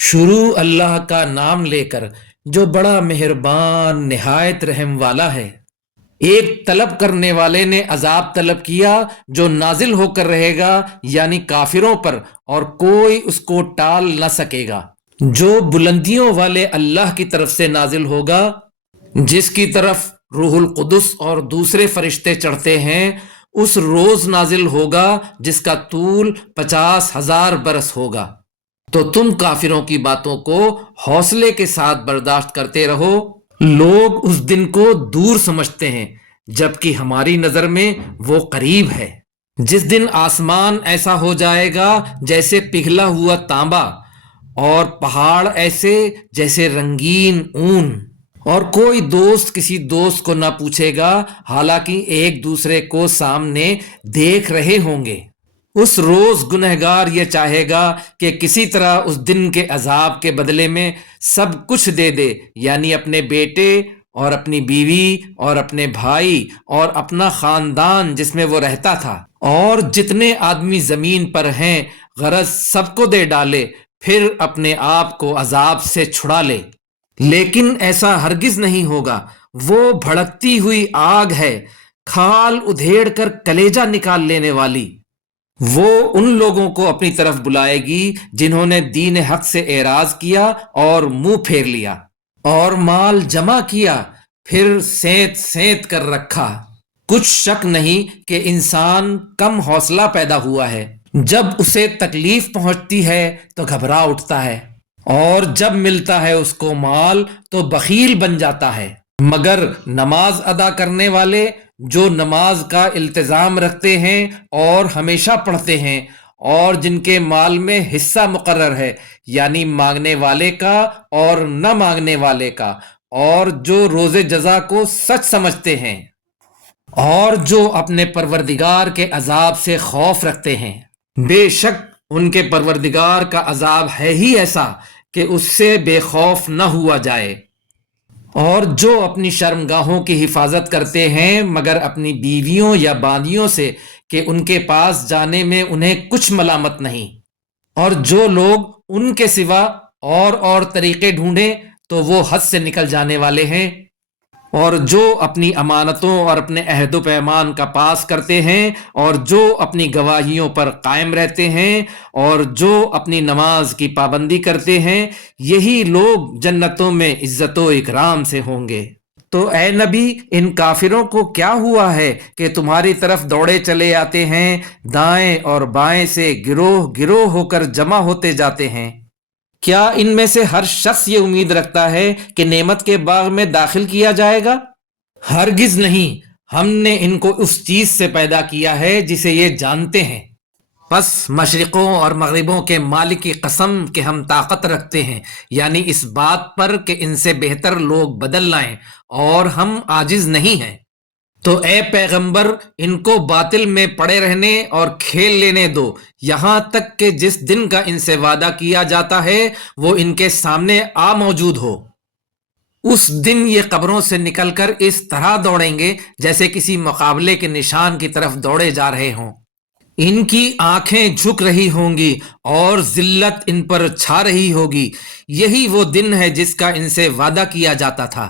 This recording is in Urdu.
شروع اللہ کا نام لے کر جو بڑا مہربان نہایت رحم والا ہے۔ ایک طلب کرنے والے نے عذاب طلب کیا جو نازل ہو کر رہے گا یعنی کافروں پر، اور کوئی اس کو ٹال نہ سکے گا، جو بلندیوں والے اللہ کی طرف سے نازل ہوگا، جس کی طرف روح القدس اور دوسرے فرشتے چڑھتے ہیں، اس روز نازل ہوگا جس کا طول 50,000 برس ہوگا۔ تو تم کافروں کی باتوں کو حوصلے کے ساتھ برداشت کرتے رہو۔ لوگ اس دن کو دور سمجھتے ہیں جبکہ ہماری نظر میں وہ قریب ہے، جس دن آسمان ایسا ہو جائے گا جیسے پگھلا ہوا تانبا، اور پہاڑ ایسے جیسے رنگین اون، اور کوئی دوست کسی دوست کو نہ پوچھے گا، حالانکہ ایک دوسرے کو سامنے دیکھ رہے ہوں گے۔ اس روز گنہگار یہ چاہے گا کہ کسی طرح اس دن کے عذاب کے بدلے میں سب کچھ دے دے، یعنی اپنے بیٹے اور اپنی بیوی اور اپنے بھائی اور اپنا خاندان جس میں وہ رہتا تھا، اور جتنے آدمی زمین پر ہیں، غرض سب کو دے ڈالے، پھر اپنے آپ کو عذاب سے چھڑا لے۔ لیکن ایسا ہرگز نہیں ہوگا، وہ بھڑکتی ہوئی آگ ہے، کھال ادھیڑ کر کلیجہ نکال لینے والی۔ وہ ان لوگوں کو اپنی طرف بلائے گی جنہوں نے دین حق سے اعراض کیا اور منہ پھیر لیا، اور مال جمع کیا پھر سینت سینت کر رکھا۔ کچھ شک نہیں کہ انسان کم حوصلہ پیدا ہوا ہے، جب اسے تکلیف پہنچتی ہے تو گھبرا اٹھتا ہے، اور جب ملتا ہے اس کو مال تو بخیل بن جاتا ہے۔ مگر نماز ادا کرنے والے جو نماز کا التزام رکھتے ہیں اور ہمیشہ پڑھتے ہیں، اور جن کے مال میں حصہ مقرر ہے، یعنی مانگنے والے کا اور نہ مانگنے والے کا، اور جو روز جزا کو سچ سمجھتے ہیں، اور جو اپنے پروردگار کے عذاب سے خوف رکھتے ہیں۔ بے شک ان کے پروردگار کا عذاب ہے ہی ایسا کہ اس سے بے خوف نہ ہوا جائے۔ اور جو اپنی شرمگاہوں کی حفاظت کرتے ہیں مگر اپنی بیویوں یا باندیوں سے کہ ان کے پاس جانے میں انہیں کچھ ملامت نہیں، اور جو لوگ ان کے سوا اور طریقے ڈھونڈیں تو وہ حد سے نکل جانے والے ہیں، اور جو اپنی امانتوں اور اپنے عہد و پیمان کا پاس کرتے ہیں، اور جو اپنی گواہیوں پر قائم رہتے ہیں، اور جو اپنی نماز کی پابندی کرتے ہیں، یہی لوگ جنتوں میں عزت و اکرام سے ہوں گے۔ تو اے نبی، ان کافروں کو کیا ہوا ہے کہ تمہاری طرف دوڑے چلے آتے ہیں، دائیں اور بائیں سے گروہ گروہ ہو کر جمع ہوتے جاتے ہیں؟ کیا ان میں سے ہر شخص یہ امید رکھتا ہے کہ نعمت کے باغ میں داخل کیا جائے گا؟ ہرگز نہیں، ہم نے ان کو اس چیز سے پیدا کیا ہے جسے یہ جانتے ہیں۔ پس مشرقوں اور مغربوں کے مالک کی قسم کہ ہم طاقت رکھتے ہیں، یعنی اس بات پر کہ ان سے بہتر لوگ بدل لائیں، اور ہم عاجز نہیں ہیں۔ تو اے پیغمبر، ان کو باطل میں پڑے رہنے اور کھیل لینے دو، یہاں تک کہ جس دن کا ان سے وعدہ کیا جاتا ہے وہ ان کے سامنے آ موجود ہو۔ اس دن یہ قبروں سے نکل کر اس طرح دوڑیں گے جیسے کسی مقابلے کے نشان کی طرف دوڑے جا رہے ہوں۔ ان کی آنکھیں جھک رہی ہوں گی اور ذلت ان پر چھا رہی ہوگی۔ یہی وہ دن ہے جس کا ان سے وعدہ کیا جاتا تھا۔